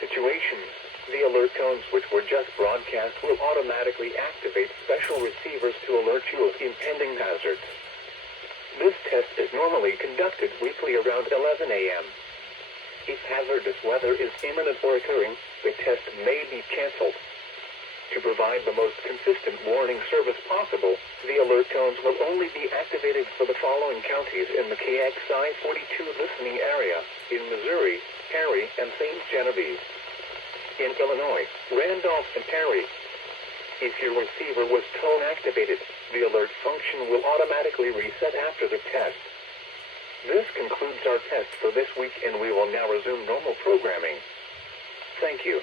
situations, the alert tones which were just broadcast will automatically activate special receivers to alert you of impending hazards. This test is normally conducted weekly around 11 a.m. If hazardous weather is imminent or occurring, the test may be canceled. To provide the most consistent warning service possible, the alert tones will only be activated for the following counties in the KXI42 listening area: in Missouri, Perry, and St. Genevieve. In Illinois, Randolph and Perry. If your receiver was tone activated, the alert function will automatically reset after the test. This concludes our test for this week, and we will now resume normal programming. Thank you.